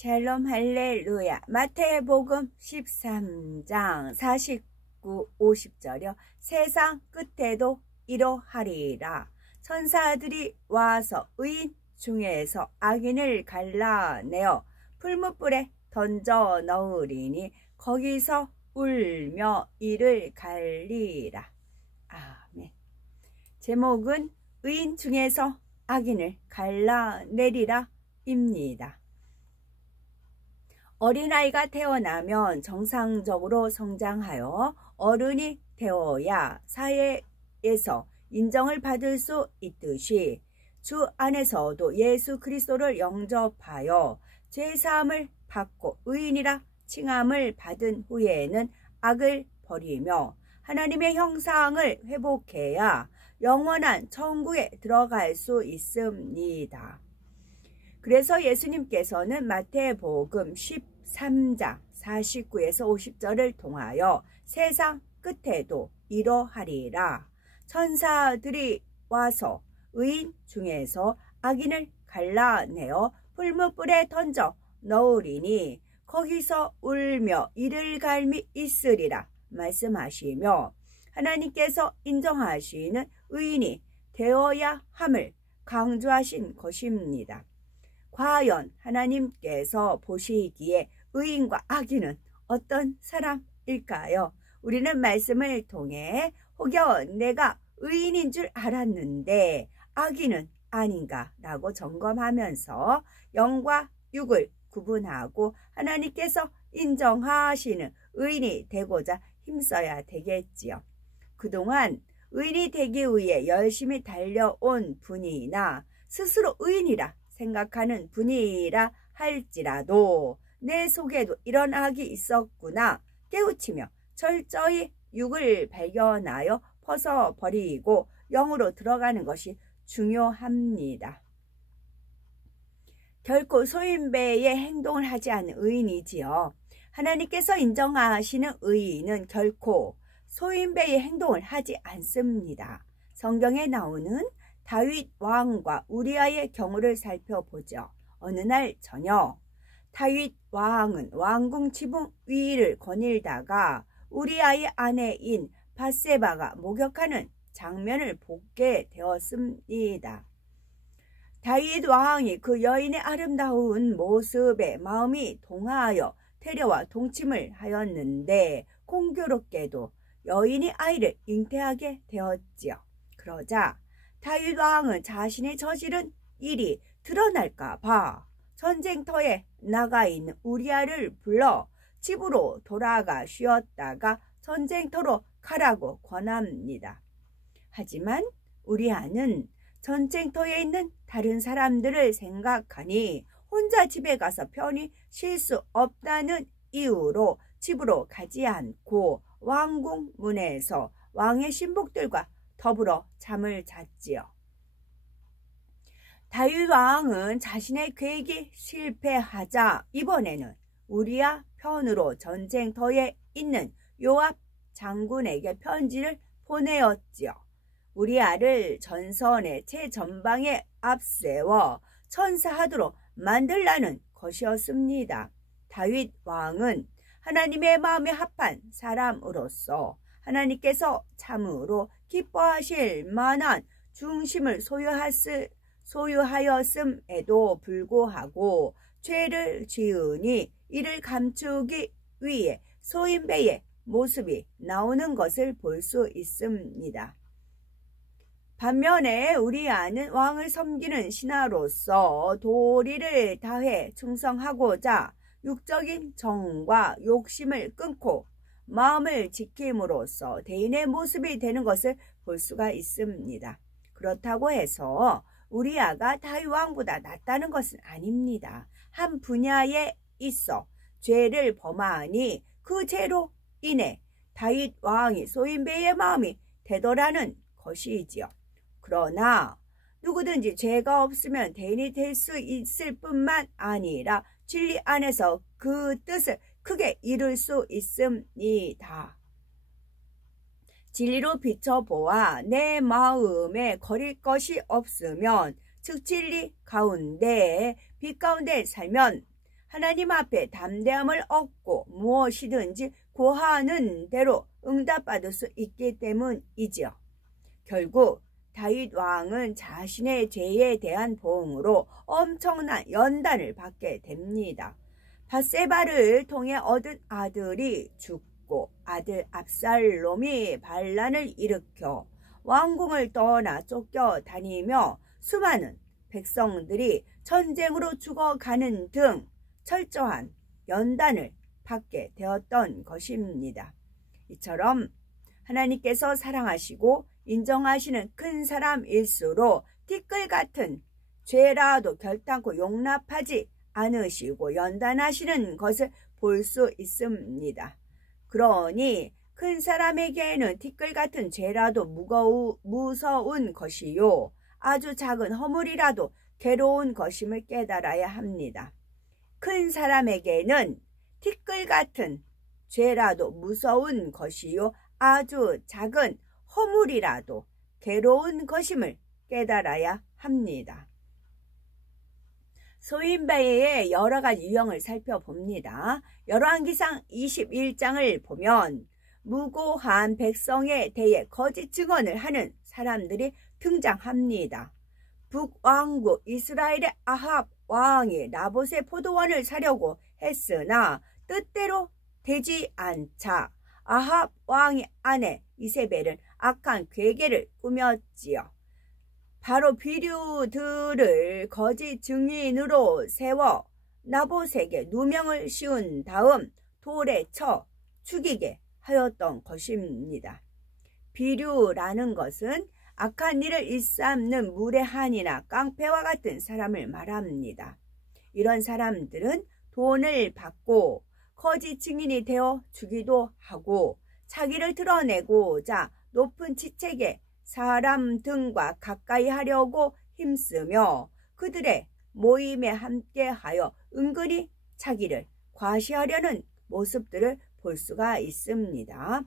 샬롬 할렐루야. 마태복음 13장 49, 50절이요. 세상 끝에도 이러하리라. 천사들이 와서 의인 중에서 악인을 갈라내어 풀무불에 던져 넣으리니 거기서 울며 이를 갈리라. 아멘. 제목은 의인 중에서 악인을 갈라내리라 입니다. 어린아이가 태어나면 정상적으로 성장하여 어른이 되어야 사회에서 인정을 받을 수 있듯이 주 안에서도 예수 그리스도를 영접하여 죄사함을 받고 의인이라 칭함을 받은 후에는 악을 버리며 하나님의 형상을 회복해야 영원한 천국에 들어갈 수 있습니다. 그래서 예수님께서는 마태복음 13장 49에서 50절을 통하여 세상 끝에도 이러하리라. 천사들이 와서 의인 중에서 악인을 갈라내어 풀무불에 던져 넣으리니 거기서 울며 이를 갈미 있으리라 말씀하시며 하나님께서 인정하시는 의인이 되어야 함을 강조하신 것입니다. 과연 하나님께서 보시기에 의인과 악인은 어떤 사람일까요? 우리는 말씀을 통해 혹여 내가 의인인 줄 알았는데 악인은 아닌가 라고 점검하면서 영과 육을 구분하고 하나님께서 인정하시는 의인이 되고자 힘써야 되겠지요. 그동안 의인이 되기 위해 열심히 달려온 분이나 스스로 의인이라 생각하는 분이라 할지라도 내 속에도 이런 악이 있었구나 깨우치며 철저히 육을 발견하여 벗어버리고 영으로 들어가는 것이 중요합니다. 결코 소인배의 행동을 하지 않는 의인이지요. 하나님께서 인정하시는 의인은 결코 소인배의 행동을 하지 않습니다. 성경에 나오는 다윗 왕과 우리아의 경우를 살펴보죠. 어느 날 저녁 다윗 왕은 왕궁 지붕 위를 거닐다가 우리아의 아내인 밧세바가 목욕하는 장면을 보게 되었습니다. 다윗 왕이 그 여인의 아름다운 모습에 마음이 동하여 태려와 동침을 하였는데 공교롭게도 여인이 아이를 잉태하게 되었지요. 그러자 다윗 왕은 자신이 저지른 일이 드러날까 봐 전쟁터에 나가 있는 우리아를 불러 집으로 돌아가 쉬었다가 전쟁터로 가라고 권합니다. 하지만 우리아는 전쟁터에 있는 다른 사람들을 생각하니 혼자 집에 가서 편히 쉴 수 없다는 이유로 집으로 가지 않고 왕궁 문에서 왕의 신복들과 더불어 잠을 잤지요. 다윗 왕은 자신의 계획이 실패하자 이번에는 우리아 편으로 전쟁터에 있는 요압 장군에게 편지를 보내었지요. 우리아를 전선의 최전방에 앞세워 천사하도록 만들라는 것이었습니다. 다윗 왕은 하나님의 마음에 합한 사람으로서 하나님께서 참으로 기뻐하실 만한 중심을 소유하였음에도 불구하고 죄를 지으니 이를 감추기 위해 소인배의 모습이 나오는 것을 볼 수 있습니다. 반면에 우리아는 왕을 섬기는 신하로서 도리를 다해 충성하고자 육적인 정과 욕심을 끊고 마음을 지킴으로써 대인의 모습이 되는 것을 볼 수가 있습니다. 그렇다고 해서 우리아가 다윗 왕보다 낫다는 것은 아닙니다. 한 분야에 있어 죄를 범하니 그 죄로 인해 다윗 왕이 소인배의 마음이 되더라는 것이지요. 그러나 누구든지 죄가 없으면 대인이 될 수 있을 뿐만 아니라 진리 안에서 그 뜻을 크게 이룰 수 있습니다. 진리로 비춰보아 내 마음에 거릴 것이 없으면 즉 진리 가운데 빛 가운데 살면 하나님 앞에 담대함을 얻고 무엇이든지 구하는 대로 응답받을 수 있기 때문이지요. 결국 다윗 왕은 자신의 죄에 대한 보응으로 엄청난 연단을 받게 됩니다. 밧세바를 통해 얻은 아들이 죽고 아들 압살롬이 반란을 일으켜 왕궁을 떠나 쫓겨다니며 수많은 백성들이 전쟁으로 죽어가는 등 철저한 연단을 받게 되었던 것입니다. 이처럼 하나님께서 사랑하시고 인정하시는 큰 사람일수록 티끌 같은 죄라도 결단코 용납하지 않으시고 연단하시는 것을 볼 수 있습니다. 그러니 큰 사람에게는 티끌 같은 죄라도 무서운 것이요 아주 작은 허물이라도 괴로운 것임을 깨달아야 합니다. 큰 사람에게는 티끌 같은 죄라도 무서운 것이요 아주 작은 허물이라도 괴로운 것임을 깨달아야 합니다. 소인배의 여러 가지 유형을 살펴봅니다. 열왕기상 21장을 보면 무고한 백성에 대해 거짓 증언을 하는 사람들이 등장합니다. 북왕국 이스라엘의 아합 왕이 나봇의 포도원을 사려고 했으나 뜻대로 되지 않자 아합 왕의 아내 이세벨은 악한 괴계를 꾸몄지요. 바로 비류들을 거짓 증인으로 세워 나봇에게 누명을 씌운 다음 돌에 쳐 죽이게 하였던 것입니다. 비류라는 것은 악한 일을 일삼는 무례한이나 깡패와 같은 사람을 말합니다. 이런 사람들은 돈을 받고 거짓 증인이 되어 주기도 하고 자기를 드러내고자 높은 지책에 사람 등과 가까이 하려고 힘쓰며 그들의 모임에 함께하여 은근히 자기를 과시하려는 모습들을 볼 수가 있습니다.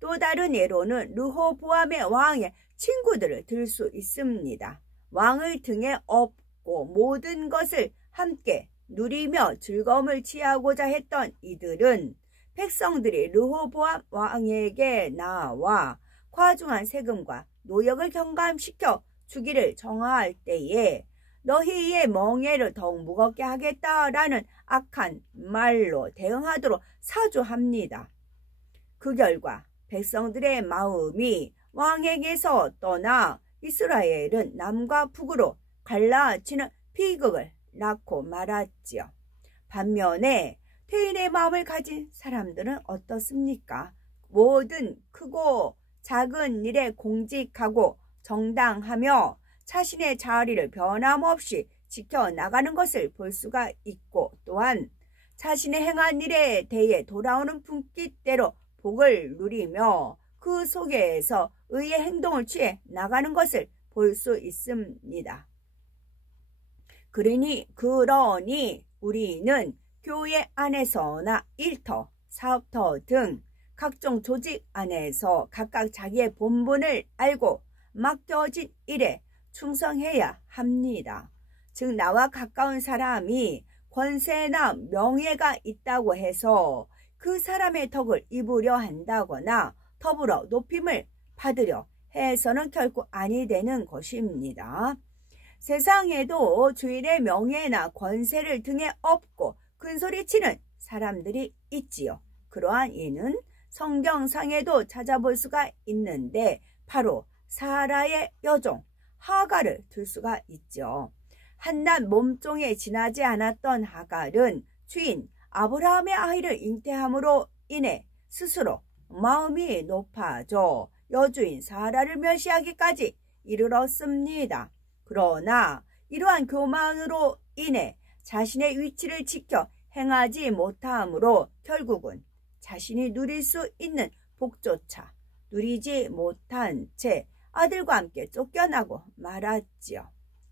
또 다른 예로는 르호보암의 왕의 친구들을 들 수 있습니다. 왕을 등에 업고 모든 것을 함께 누리며 즐거움을 취하고자 했던 이들은 백성들이 르호보암 왕에게 나와 과중한 세금과 노역을 경감시켜 주기를 정하할 때에 너희의 멍에를 더욱 무겁게 하겠다라는 악한 말로 대응하도록 사주합니다. 그 결과 백성들의 마음이 왕에게서 떠나 이스라엘은 남과 북으로 갈라치는 비극을 낳고 말았지요. 반면에 태인의 마음을 가진 사람들은 어떻습니까? 모든 크고 작은 일에 공직하고 정당하며 자신의 자리를 변함없이 지켜나가는 것을 볼 수가 있고 또한 자신의 행한 일에 대해 돌아오는 분깃대로 복을 누리며 그 속에서 의의 행동을 취해 나가는 것을 볼 수 있습니다. 그러니 우리는 교회 안에서나 일터, 사업터 등 각종 조직 안에서 각각 자기의 본분을 알고 맡겨진 일에 충성해야 합니다. 즉 나와 가까운 사람이 권세나 명예가 있다고 해서 그 사람의 덕을 입으려 한다거나 더불어 높임을 받으려 해서는 결코 아니 되는 것입니다. 세상에도 주인의 명예나 권세를 등에 업고 큰소리치는 사람들이 있지요. 그러한 이는 성경상에도 찾아볼 수가 있는데 바로 사라의 여종 하갈을 들 수가 있죠. 한낱 몸종에 지나지 않았던 하갈은 주인 아브라함의 아이를 잉태함으로 인해 스스로 마음이 높아져 여주인 사라를 멸시하기까지 이르렀습니다. 그러나 이러한 교만으로 인해 자신의 위치를 지켜 행하지 못함으로 결국은 자신이 누릴 수 있는 복조차 누리지 못한 채 아들과 함께 쫓겨나고 말았지요.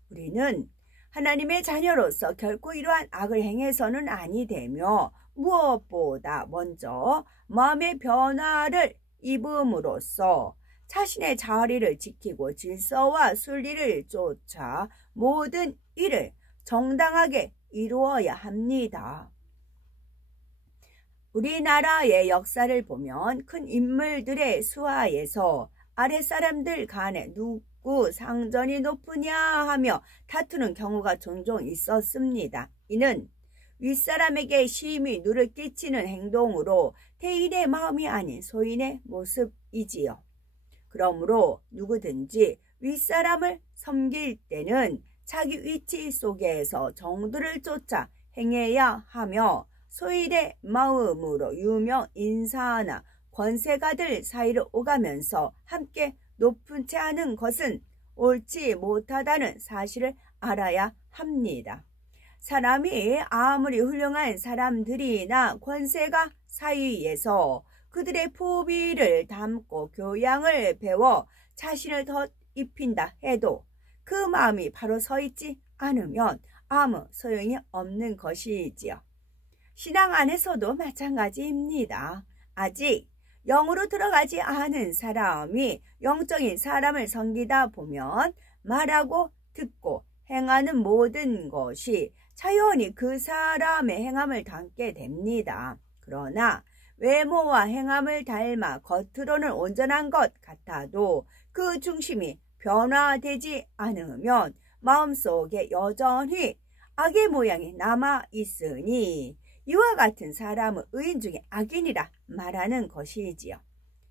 우리는 하나님의 자녀로서 결코 이러한 악을 행해서는 아니 되며 무엇보다 먼저 마음의 변화를 입음으로써 자신의 자리를 지키고 질서와 순리를 쫓아 모든 일을 정당하게 이루어야 합니다. 우리나라의 역사를 보면 큰 인물들의 수하에서 아랫사람들 간에 누구 상전이 높으냐 하며 다투는 경우가 종종 있었습니다. 이는 윗사람에게 심히 누를 끼치는 행동으로 대인의 마음이 아닌 소인의 모습이지요. 그러므로 누구든지 윗사람을 섬길 때는 자기 위치 속에서 정도를 쫓아 행해야 하며 소인의 마음으로 유명 인사나 권세가들 사이로 오가면서 함께 높은 채 하는 것은 옳지 못하다는 사실을 알아야 합니다. 사람이 아무리 훌륭한 사람들이나 권세가 사이에서 그들의 포비를 담고 교양을 배워 자신을 더 입힌다 해도 그 마음이 바로 서 있지 않으면 아무 소용이 없는 것이지요. 신앙 안에서도 마찬가지입니다. 아직 영으로 들어가지 않은 사람이 영적인 사람을 섬기다 보면 말하고 듣고 행하는 모든 것이 자연히 그 사람의 행함을 담게 됩니다. 그러나 외모와 행함을 닮아 겉으로는 온전한 것 같아도 그 중심이 변화되지 않으면 마음속에 여전히 악의 모양이 남아 있으니 이와 같은 사람은 의인 중에 악인이라 말하는 것이지요.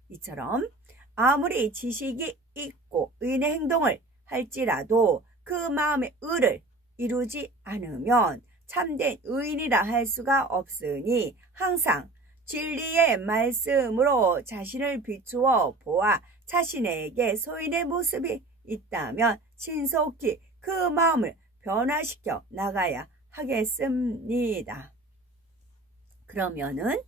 이처럼 아무리 지식이 있고 의인의 행동을 할지라도 그 마음의 의를 이루지 않으면 참된 의인이라 할 수가 없으니 항상 진리의 말씀으로 자신을 비추어 보아 자신에게 소인의 모습이 있다면 신속히 그 마음을 변화시켜 나가야 하겠습니다. 그러면은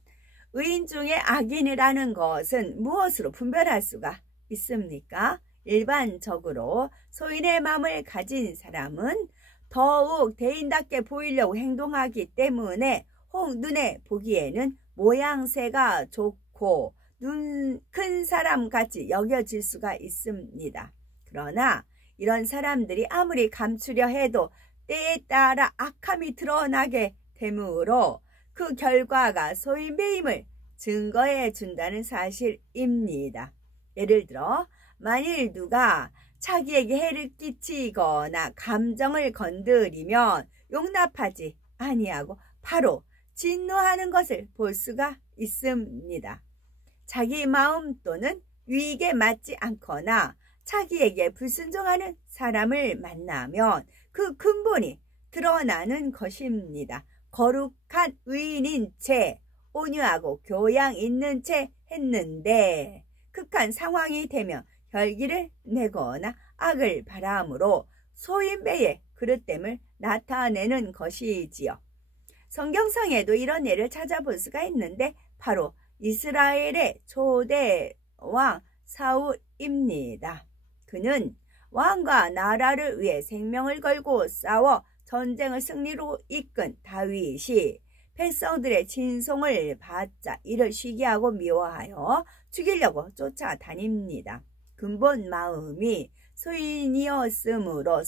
의인 중에 악인이라는 것은 무엇으로 분별할 수가 있습니까? 일반적으로 소인의 마음을 가진 사람은 더욱 대인답게 보이려고 행동하기 때문에 혹 눈에 보기에는 모양새가 좋고 눈 큰 사람같이 여겨질 수가 있습니다. 그러나 이런 사람들이 아무리 감추려 해도 때에 따라 악함이 드러나게 되므로 그 결과가 소인배임을 증거해 준다는 사실입니다. 예를 들어 만일 누가 자기에게 해를 끼치거나 감정을 건드리면 용납하지 아니하고 바로 진노하는 것을 볼 수가 있습니다. 자기 마음 또는 유익에 맞지 않거나 자기에게 불순종하는 사람을 만나면 그 근본이 드러나는 것입니다. 거룩한 의인인 채 온유하고 교양 있는 채 했는데 극한 상황이 되면 혈기를 내거나 악을 바람으로 소인배의 그릇됨을 나타내는 것이지요. 성경상에도 이런 예를 찾아볼 수가 있는데 바로 이스라엘의 초대 왕 사울입니다. 그는 왕과 나라를 위해 생명을 걸고 싸워 전쟁을 승리로 이끈 다윗이 백성들의 진송을 받자 이를 시기하고 미워하여 죽이려고 쫓아다닙니다. 근본 마음이 소인이었으므로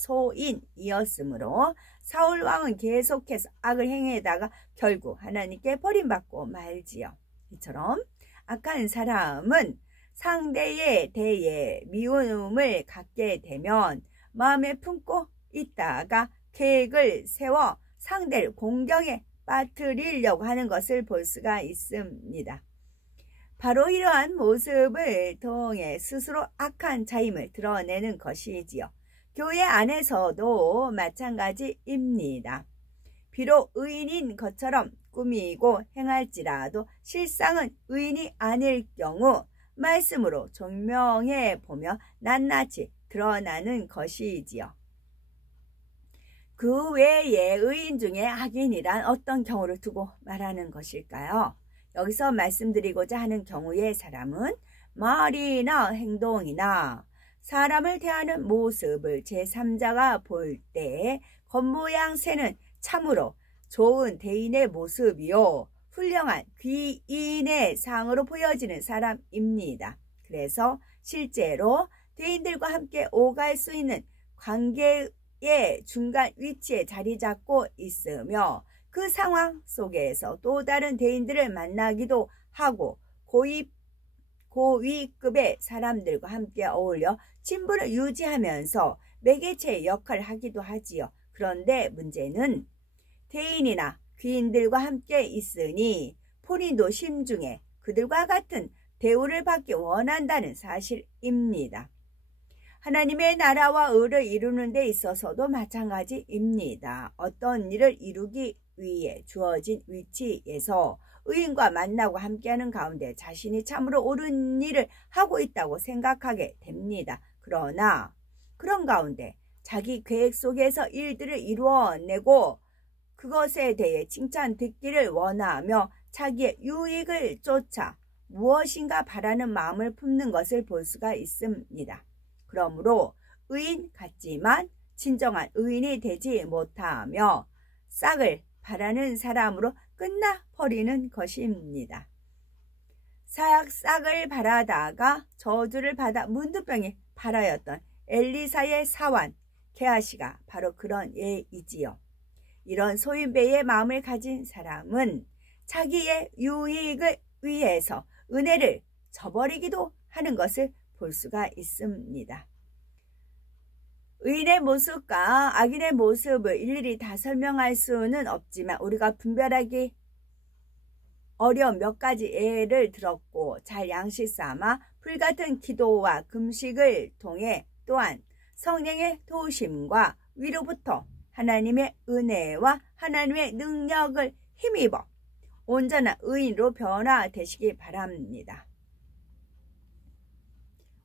사울 왕은 계속해서 악을 행해다가 결국 하나님께 버림받고 말지요. 이처럼 악한 사람은 상대에 대해 미움을 갖게 되면 마음에 품고 있다가 계획을 세워 상대를 공경에 빠뜨리려고 하는 것을 볼 수가 있습니다. 바로 이러한 모습을 통해 스스로 악한 자임을 드러내는 것이지요. 교회 안에서도 마찬가지입니다. 비록 의인인 것처럼 꾸미고 행할지라도 실상은 의인이 아닐 경우 말씀으로 증명해 보며 낱낱이 드러나는 것이지요. 그 외에 의인 중에 악인이란 어떤 경우를 두고 말하는 것일까요? 여기서 말씀드리고자 하는 경우의 사람은 말이나 행동이나 사람을 대하는 모습을 제3자가 볼 때 겉모양새는 참으로 좋은 대인의 모습이요 훌륭한 귀인의 상으로 보여지는 사람입니다. 그래서 실제로 대인들과 함께 오갈 수 있는 관계의 자기의 중간 위치에 자리 잡고 있으며 그 상황 속에서 또 다른 대인들을 만나기도 하고 고위급의 사람들과 함께 어울려 친분을 유지하면서 매개체의 역할을 하기도 하지요. 그런데 문제는 대인이나 귀인들과 함께 있으니 본인도 심중에 그들과 같은 대우를 받기 원한다는 사실입니다. 하나님의 나라와 의를 이루는 데 있어서도 마찬가지입니다. 어떤 일을 이루기 위해 주어진 위치에서 의인과 만나고 함께하는 가운데 자신이 참으로 옳은 일을 하고 있다고 생각하게 됩니다. 그러나 그런 가운데 자기 계획 속에서 일들을 이루어내고 그것에 대해 칭찬 듣기를 원하며 자기의 유익을 쫓아 무엇인가 바라는 마음을 품는 것을 볼 수가 있습니다. 그러므로 의인 같지만 진정한 의인이 되지 못하며 싹을 바라는 사람으로 끝나버리는 것입니다. 싹을 바라다가 저주를 받아 문둥병에 팔아였던 엘리사의 사환 게하시가 바로 그런 예이지요. 이런 소인배의 마음을 가진 사람은 자기의 유익을 위해서 은혜를 저버리기도 하는 것을 볼 수가 있습니다. 의인의 모습과 악인의 모습을 일일이 다 설명할 수는 없지만 우리가 분별하기 어려운 몇 가지 예를 들었고 잘 양식 삼아 불같은 기도와 금식을 통해 또한 성령의 도우심과 위로부터 하나님의 은혜와 하나님의 능력을 힘입어 온전한 의인으로 변화되시기 바랍니다.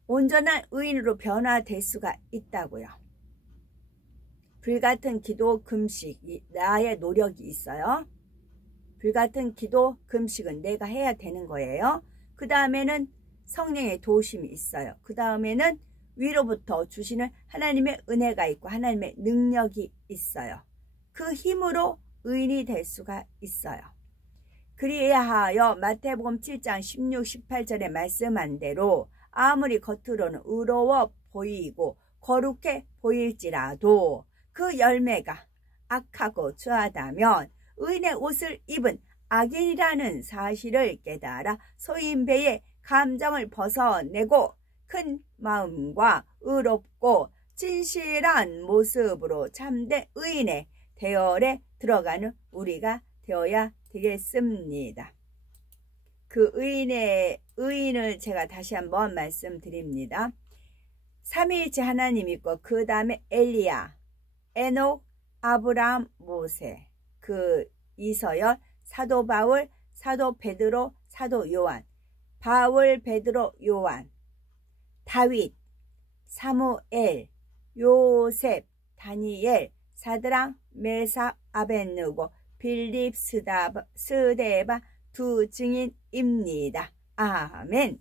온전한 의인으로 변화될 수가 있다고요. 불같은 기도, 금식, 나의 노력이 있어요. 불같은 기도, 금식은 내가 해야 되는 거예요. 그 다음에는 성령의 도우심이 있어요. 그 다음에는 위로부터 주시는 하나님의 은혜가 있고 하나님의 능력이 있어요. 그 힘으로 의인이 될 수가 있어요. 그리하여 마태복음 7장 16, 18절에 말씀한 대로 아무리 겉으로는 의로워 보이고 거룩해 보일지라도 그 열매가 악하고 추하다면 의인의 옷을 입은 악인이라는 사실을 깨달아 소인배의 감정을 벗어내고 큰 마음과 의롭고 진실한 모습으로 참된 의인의 대열에 들어가는 우리가 되어야 되겠습니다. 그 의인을 제가 다시 한번 말씀드립니다. 삼위일체 하나님 있고 그 다음에 엘리야, 에녹, 아브라함, 모세, 그 이서열, 사도 바울, 사도 베드로, 사도 요한, 바울, 베드로, 요한, 다윗, 사무엘, 요셉, 다니엘, 사드랑, 메삭, 아벳느고, 빌립, 스데바 두 증인입니다. 아멘.